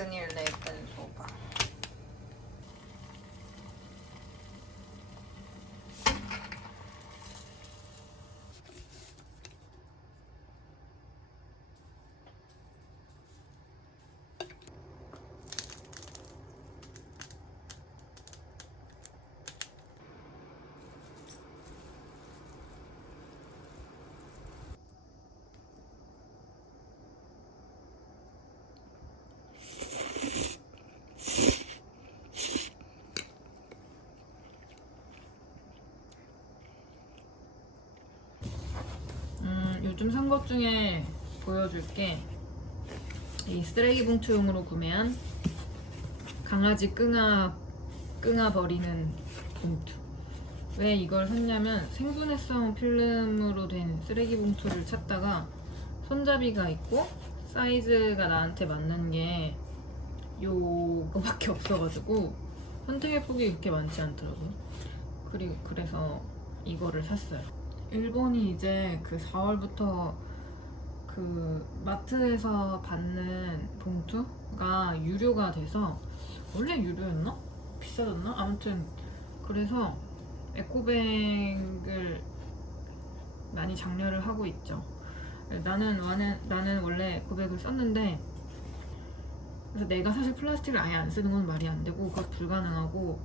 끈일 내끈 소바. 음, 요즘 산 것 중에 보여줄게. 이 쓰레기 봉투용으로 구매한 강아지 끙아 끙아 버리는 봉투. 왜 이걸 샀냐면 생분해성 필름으로 된 쓰레기 봉투를 찾다가 손잡이가 있고 사이즈가 나한테 맞는 게 요거밖에 없어가지고 선택의 폭이 그렇게 많지 않더라고요. 그리고 그래서 이거를 샀어요. 일본이 이제 그 4월부터 그 마트에서 받는 봉투가 유료가 돼서 원래 유료였나? 비싸졌나? 아무튼 그래서 에코백을 많이 장려를 하고 있죠. 나는 나는 나는 원래 에코백을 썼는데 그래서 내가 사실 플라스틱을 아예 안 쓰는 건 말이 안 되고 그거 불가능하고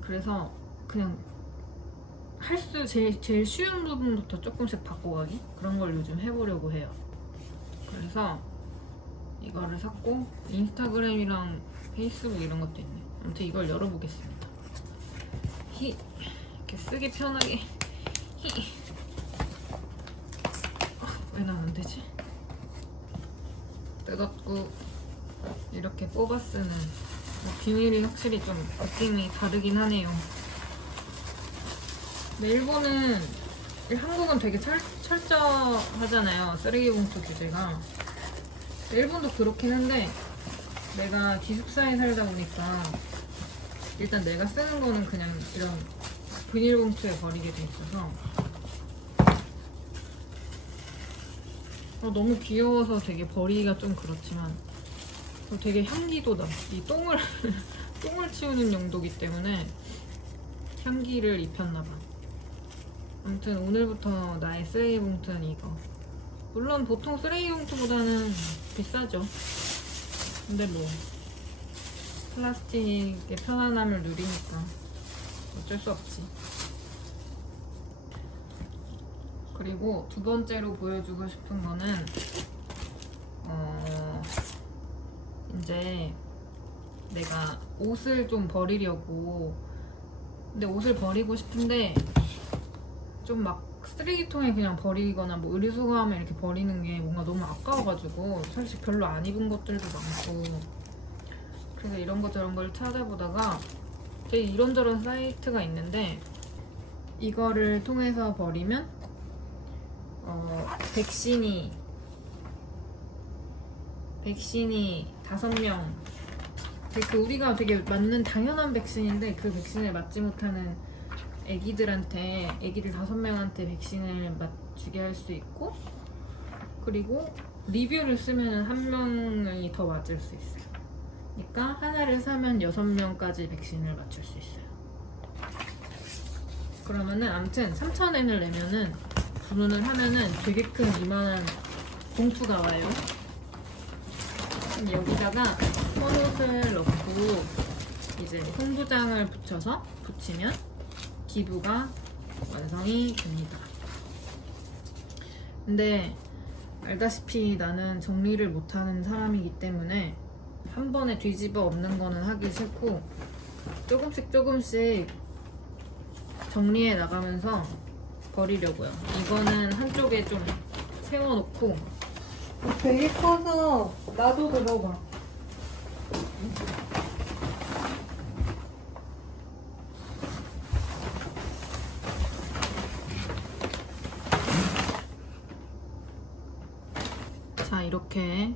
그래서 그냥 할수 제일, 제일 쉬운 부분부터 조금씩 바꿔가기 그런 걸 요즘 해보려고 해요. 그래서 이거를 샀고 인스타그램이랑 페이스북 이런 것도 있네. 아무튼 이걸 열어보겠습니다. 히 이렇게 쓰기 편하게 히. 어, 왜난 안 되지? 뜯었고 이렇게 뽑아 쓰는 뭐 비닐이 확실히 좀 느낌이 다르긴 하네요. 근데 일본은 한국은 되게 철, 철저하잖아요. 쓰레기 봉투 규제가. 일본도 그렇긴 한데 내가 기숙사에 살다 보니까 일단 내가 쓰는 거는 그냥 이런 비닐봉투에 버리게 돼 있어서 어, 너무 귀여워서 되게 버리기가 좀 그렇지만 어, 되게 향기도 나. 이 똥을 똥을 치우는 용도기 때문에 향기를 입혔나 봐. 아무튼 오늘부터 나의 쓰레기 봉투는 이거. 물론 보통 쓰레기 봉투보다는 비싸죠. 근데 뭐 플라스틱의 편안함을 누리니까 어쩔 수 없지. 그리고 두 번째로 보여주고 싶은 거는 어 이제 내가 옷을 좀 버리려고 근데 옷을 버리고 싶은데 좀 막 쓰레기통에 그냥 버리거나 뭐 의류수거하면 이렇게 버리는 게 뭔가 너무 아까워가지고 사실 별로 안 입은 것들도 많고. 그래서 이런 거 저런 걸 찾아보다가 되게 이런저런 사이트가 있는데 이거를 통해서 버리면 어 백신이 백신이 다섯 명. 그 우리가 되게 맞는 당연한 백신인데 그 백신을 맞지 못하는 애기들한테 애기들 다섯 명한테 백신을 맞추게 할 수 있고 그리고 리뷰를 쓰면 한 명이 더 맞을 수 있어요. 그러니까 하나를 사면 여섯 명까지 백신을 맞출 수 있어요. 그러면은 아무튼 3,000엔을 내면은 주문을 하면은 되게 큰 이만한 봉투가 와요. 여기다가 헌옷을 넣고 이제 홍두장을 붙여서 붙이면 기부가 완성이 됩니다. 근데 알다시피 나는 정리를 못하는 사람이기 때문에 한 번에 뒤집어 엎는 거는 하기 싫고 조금씩 조금씩 정리해 나가면서 버리려고요. 이거는 한쪽에 좀 세워놓고 되게 커서 나도 들어가. 자 이렇게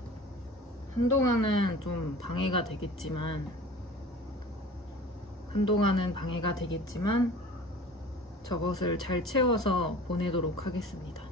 한동안은 좀 방해가 되겠지만 한동안은 방해가 되겠지만 저것을 잘 채워서 보내도록 하겠습니다.